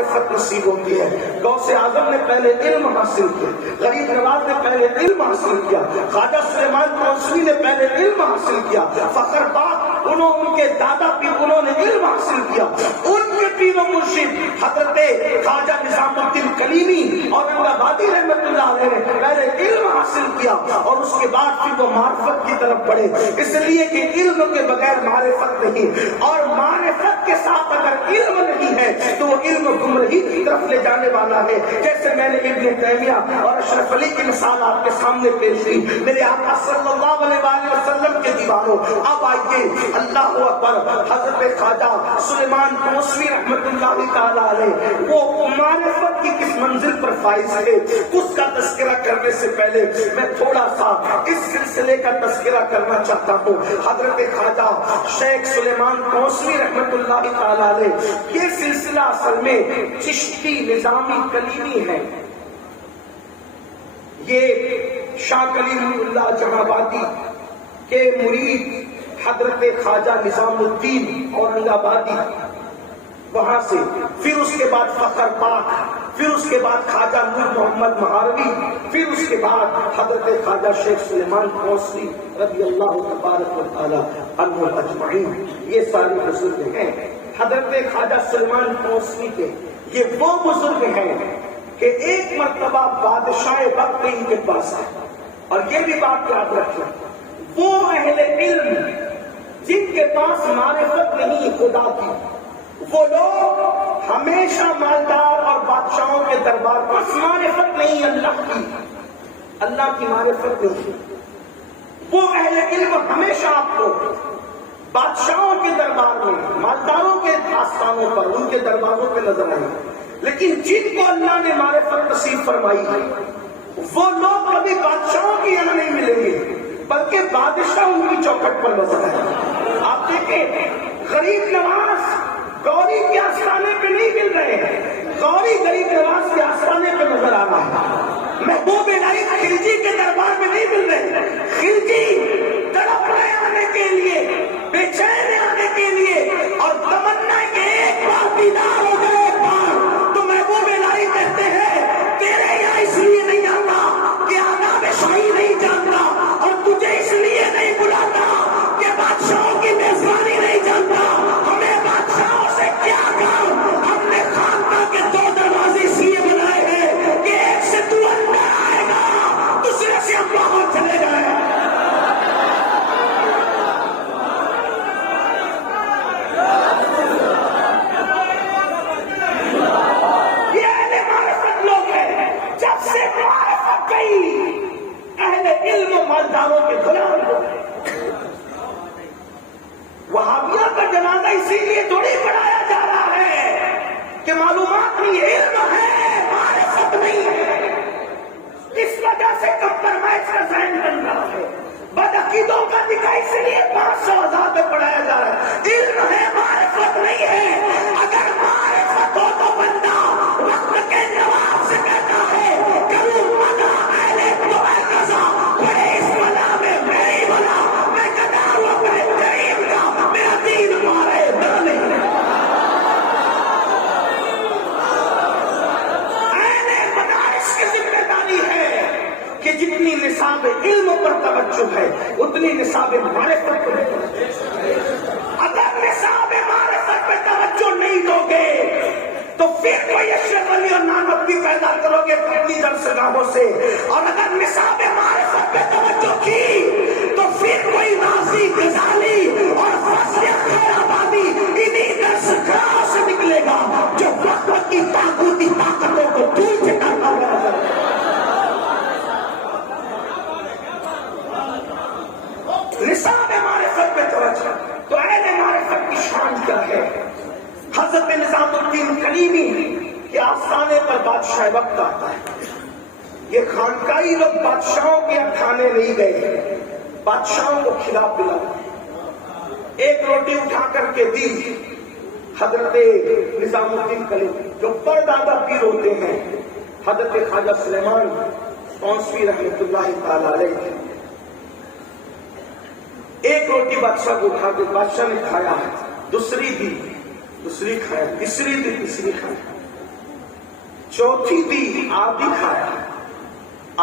معرفت نصیب ہوتی ہے. غوث اعظم نے پہلے علم حاصل کیا, غریب نواز نے پہلے علم حاصل کیا, خواجہ سلیمان توسلی نے پہلے علم حاصل کیا, فخر باد ان کے دادا پیر انہوں نے علم حاصل کیا. ان کے پیر و مرشد حضرت خواجہ نظام الدین کلیمی اور اورنگابادی رحمت اللہ علیہ نے پہلے علم حاصل کیا اور اس کے بعد پھر وہ معرفت کی طرف بڑھے. اس لیے کہ علم کے بغیر معرفت نہیں, اور معرفت کے ساتھ اگر علم نہیں ہے تو وہ علم گمراہی کی طرف لے جانے والا ہے. جیسے میں نے ابن تیمیہ اور اشرف علی کی مثال آپ کے سامنے پیش کی, میرے آقا صلی اللہ علیہ وآلہ وسلم کے دیوانوں. اب آئیے اللہ اکبر, حضرت خواجہ سلیمان توسلی رحمت اللہ تعالی علیہ وہ معرفت کی کس منزل پر فائز ہے, اس کا تذکرہ کرنے سے پہلے میں تھوڑا سا اس سلسلے کا تذکرہ کرنا چاہتا ہوں. حضرت خواجہ شیخ سلیمان توسلی رحمت اللہ تعالی علیہ, یہ سلسلہ اصل میں چشتی نظامی کلیمی ہے. یہ شاہ کلیم اللہ جہاں آبادی کے مرید حضرت خواجہ نظام الدین اورنگابادی, وہاں سے پھر اس کے بعد فخر پاک, پھر اس کے بعد خواجہ نور محمد مہاروی, پھر اس کے بعد حضرت خواجہ شیخ سلیمان توسلی رضی اللہ تبارک و تعالی عنہ اجمعین, یہ سارے بزرگ ہیں. حضرت خواجہ سلیمان توسلی کے یہ وہ بزرگ ہیں کہ ایک مرتبہ بادشاہ وقت ان کے پاس آئے, اور یہ بھی بات یاد رکھیں, وہ اہل علم جن کے پاس معرفت نہیں خدا کی, وہ لوگ ہمیشہ مالدار اور بادشاہوں کے دربار پر معرفت نہیں اللہ کی معرفت نہیں. وہ اہل علم ہمیشہ آپ کو بادشاہوں کے دربار میں, مالداروں کے آستانوں پر, ان کے درباروں پہ نظر آئے, لیکن جن کو اللہ نے معرفت نصیب فرمائی ہے وہ لوگ کبھی بادشاہوں کی یہاں نہیں ملیں گے, بلکہ بادشاہ ان کی چوکھٹ پر نظر آئے. آپ دیکھیں, غریب نواز گوری کے آستانے پہ نہیں مل رہے ہیں, گوری غریب نواز کے آستانے پہ نظر آ رہا ہے. محبوب الہی خلجی کے دربار میں نہیں مل رہے, خلجی تڑپ رہے آنے کے لیے, بے چین آنے کے لیے, اور تمنا کے ایک بار دیدار ہو گئے ایک بار, تو محبوب الہی کہتے ہیں تیرے یہاں اس لیے نہیں آتا کہ آداب شاہی نہیں جانتا, اور تجھے اس لیے نہیں بلاتا کہ بادشاہوں کی میزبانی نہیں جانتا. ہمیں بادشاہوں سے کیا کام, ہم نے خانقاہ کے 2 دروازے اس لیے بنائے ہیں کہ ایک سے تو اندر آئے گا, دوسرے سے ہم باہر چلے گئے. یہ اہل معرفت لوگ ہیں. جب سے معرفت گئی اہل علم و مالداروں کے غلام ہو گئے. وہابیہ کا جنازہ اسی لیے تھوڑی پڑھایا جا رہا ہے کہ معلومات نہیں, علم ہے, معرفت نہیں ہے. اس وجہ سے کمپرمائز کا ذہن بن رہا ہے, بدعقیدوں کا نکاح اس لیے 500,000 میں پڑھایا جا رہا ہے. علم ہے, معرفت نہیں ہے. اگر معرفت ہو تو بندہ وقت کے نواب سے کہتا ہے کروں مدہ اہل تو اے رضا, بڑے اس بلا میں میری بلا, میں کدا ہوا میں غریب کا, میرا دین مارے ڈالے. اہل مدارس کی ذمہ داری ہے کہ جتنی نصاب علم پر توجہ ہے اتنی نصاب معرفت پر توجہ. اگر نصاب معرفت پہ توجہ نہیں دو گے تو پھر کوئی اشرف علی اور نامردی پیدا کرو گے اپنی درسگاہوں سے, اور اگر نصاب معرفت پہ توجہ کی تو پھر کوئی نازی غزالی اور فضل خیر آبادی انہی درسگاہوں سے نکلے گا جو وقت کی طاقتی طاقتوں کو دور چکاتا ہوا نظر آئے. نصاب معرفت پہ توجہ. تو اہل معرفت کی شان کیا ہے؟ حضرت نظام الدین کلیمی کے آستانے پر بادشاہ وقت آتا ہے. یہ خانقاہی لوگ بادشاہوں کے کھانے نہیں گئے, بادشاہوں کو کھلا پلا. ایک روٹی اٹھا کر کے دی حضرت نظام الدین کلیمی جو پردادا پیر ہوتے ہیں, حضرت خواجہ سلیمان توسلی رحمت اللہ تعالی علیہ. ایک روٹی بادشاہ کو اٹھا کے بادشاہ نے کھایا, دوسری دی, دوسری کھایا, تیسری دی, تیسری کھایا. چوتھی دی آدھی کھایا,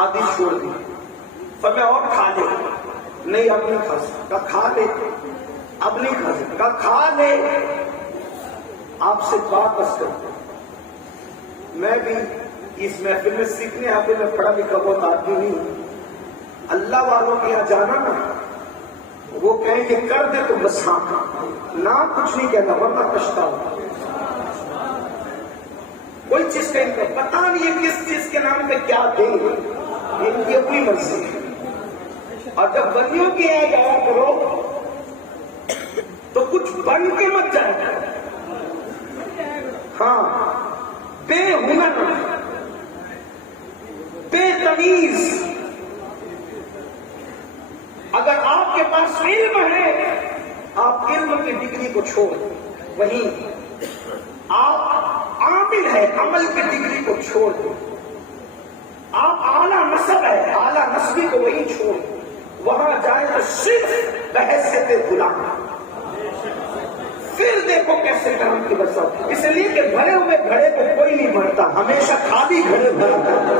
آدھی چھوڑ دی. فرمایا اور کھا لے. نہیں اب نہیں کھا سکتا. کھا لے. اب نہیں کھا سکتا. کھا لے. آپ سے واپس کرتا. میں بھی اس محفل میں سیکھنے آتے, میں پڑھا لکھا بہت آدمی نہیں ہوں. اللہ والوں کے یہاں جانا نا, وہ کہیں کہ کر دے تو بس ہاں, نہ کچھ نہیں کہنا ورنہ پچھتاؤ. کوئی چیز کا ان کا پتا نہیں ہے کس چیز کے نام پہ کیا دیں گے, ان کی اپنی مرضی ہے. اور جب بندیوں کے یہاں جایا کرو تو کچھ بن کے مت جائے. ہاں, بے ہنر, بے تمیز. اگر آپ کے پاس علم ہے, آپ علم کی ڈگری کو چھوڑ دیں. وہیں آپ عامل ہے, عمل کی ڈگری کو چھوڑ دیں. آپ اعلیٰ نسب ہے, اعلیٰ نسبی کو وہیں چھوڑ دیں. وہاں جائے تو صرف بحیثیت غلام. پھر دیکھو کیسے کام کی بساؤ. اس لیے کہ بھرے ہوئے گھڑے کو کوئی نہیں بھرتا, ہمیشہ خالی گھڑے بھرا کرتا.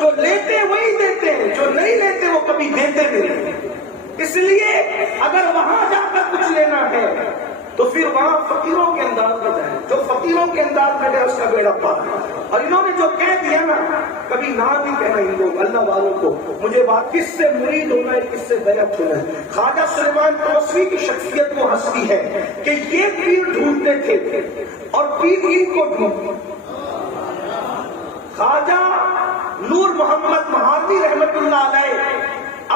جو لیتے وہی دیتے ہیں, جو نہیں لیتے وہ کبھی دیتے نہیں. اس لیے اگر وہاں جا کر کچھ لینا ہے تو پھر وہاں فقیروں کے انداز میں جائیں. جو فقیروں کے انداز میں گئے اس کا بیڑا پار. اور انہوں نے جو کہہ دیا نا, کبھی نہ بھی کہنا ان لوگ اللہ والوں کو. مجھے بات کس سے مرید ہونا ہے, کس سے بیعت ہونا ہے. خواجہ سلیمان توسوی کی شخصیت وہ ہستی ہے کہ یہ پیر ڈھونڈتے تھے اور پیر ان کو ڈھونڈتے. خواجہ نور محمد مہاروی رحمت اللہ علیہ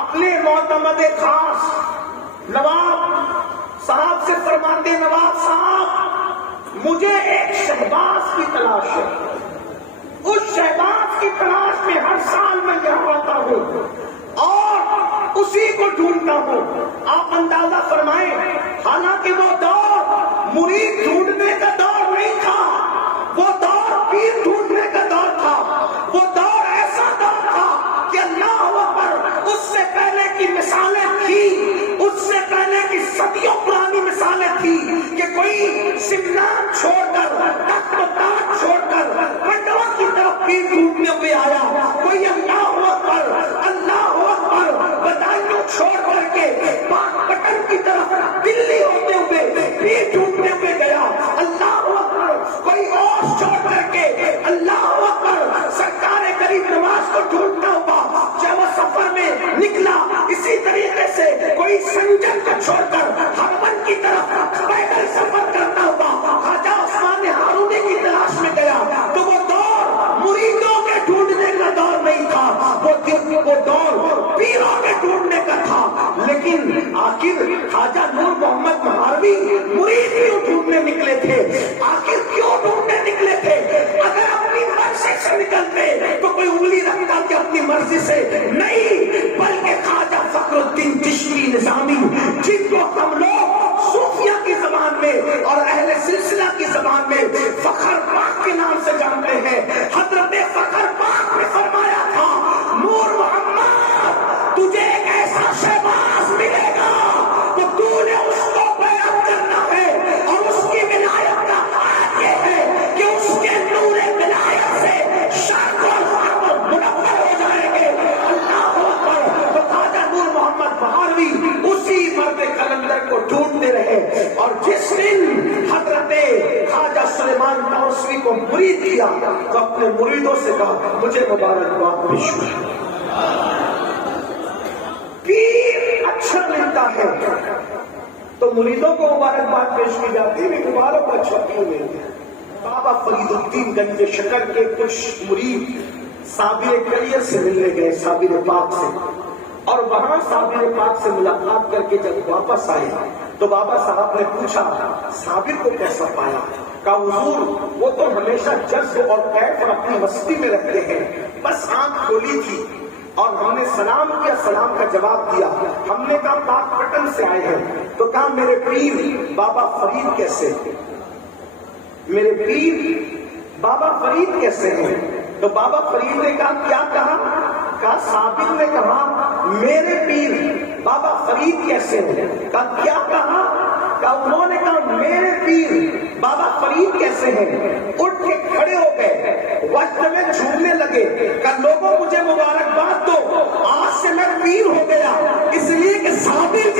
اپنے معتمد خاص نواب صاحب سے فرماتے, نواب صاحب مجھے ایک شہباز کی تلاش ہے. اس شہباز کی تلاش میں ہر سال میں یہاں آتا ہوں اور اسی کو ڈھونڈتا ہوں. آپ اندازہ فرمائیں, حالانکہ وہ دور مرید ڈھونڈنے کا دور نہیں تھا, وہ دور پیر ڈھونڈنے کا دور تھا. وہ دور ایسا دور تھا کہ اللہ اکبر, اس سے پہلے کی مثالیں تھی, اس سے پہلے کی صدیوں پرانی مثالیں تھی کہ کوئی سمنان چھوڑ کر, تخت و تاج چھوڑ کر پنڈوا کی طرف پیر ڈھونڈنے ہوئے آیا. کوئی اللہ اکبر, اللہ اکبر بدائیوں چھوڑ کر کے پاک پٹن کی طرف دلی ہوتے ہوئے پیر ڈھونڈنے ہوئے گیا. اللہ اکبر. کوئی اور چھوڑ کر کے اللہ اکبر سرکار کریم نواز کو ڈھونڈنا ہوا جب وہ سفر میں نکلا. اسی طریقے سے کوئی سنجن کو چھوڑ کر ہرمن کی طرف پیدل سفر کرنا ہوا خواجہ عثمان ہارونی کی تلاش میں گیا. تو وہ دور مریدوں کے ڈھونڈنے کا دور نہیں تھا, وہ دور پیروں کے ڈھونڈنے کا تھا. لیکن آخر خواجہ نور محمد مہاروی مرید کیوں ڈھونڈنے نکلے تھے, آخر کیوں ڈھونڈنے نکلے تھے؟ اگر اپنی مرضی سے نکلتے تو کوئی انگلی رکھتا کہ اپنی مرضی سے نہیں, بلکہ خواجہ فخر الدین چشتی نظامی, جن کو ہم لوگ صوفیہ کی زبان میں اور اہل سلسلہ کی زبان میں فخر پاک کے نام سے جانتے ہیں. حضرت فخر پاک نے فرمایا تھا, نور محمد تجھے ایک ایسا شہباز ملے گا تو تو نے اس کو بیعت کرنا ہے. اور اس کی ولایت کا حال یہ ہے کہ اس کے نور ولایت سے شرق اور غرب منور ہو جائیں گے. اللہ اکبر. تو خواجہ نور محمد مہاروی اسی مرد قلندر کو ڈھونڈتے رہے. اور جس دن حضرت خواجہ سلیمان توسوی کو مرید کیا تو اپنے مریدوں سے کہا, مجھے مبارکباد پیش کرو. پیر اچھا ملتا ہے تو مریدوں کو مبارکباد پیش کی جاتی ہے. مبارک اچھا کیوں ملتا ہے؟ بابا فرید الدین گنج شکر کے کچھ مرید صابر کلیر سے ملنے گئے, صابر پاک سے, اور وہاں صابر پاک سے ملاقات کر کے جب واپس آئے تو بابا صاحب نے پوچھا صابر کو کیسا پایا؟ کہا حضور وہ تو ہمیشہ جذب اور کیف اور اپنی مستی میں رہتے ہیں, بس آنکھ کھولی تھی اور ہم نے سلام کیا, سلام کا جواب دیا. ہم نے کہا پاک پٹن سے آئے ہیں, تو کہا میرے پیر بابا فرید کیسے, میرے پیر بابا فرید کیسے ہیں؟ تو بابا فرید نے کہا کیا کہا صابر نے کہا میرے پیر بابا فرید کیسے ہیں؟ کہا کیا کہا کہ انہوں نے کہا میرے پیر بابا فرید کیسے ہیں؟ اٹھ کے کھڑے ہو گئے، وقت میں جھومنے لگے کہ لوگوں مجھے مبارکباد دو، آج سے میں پیر ہو گیا، اس لیے کہ صابر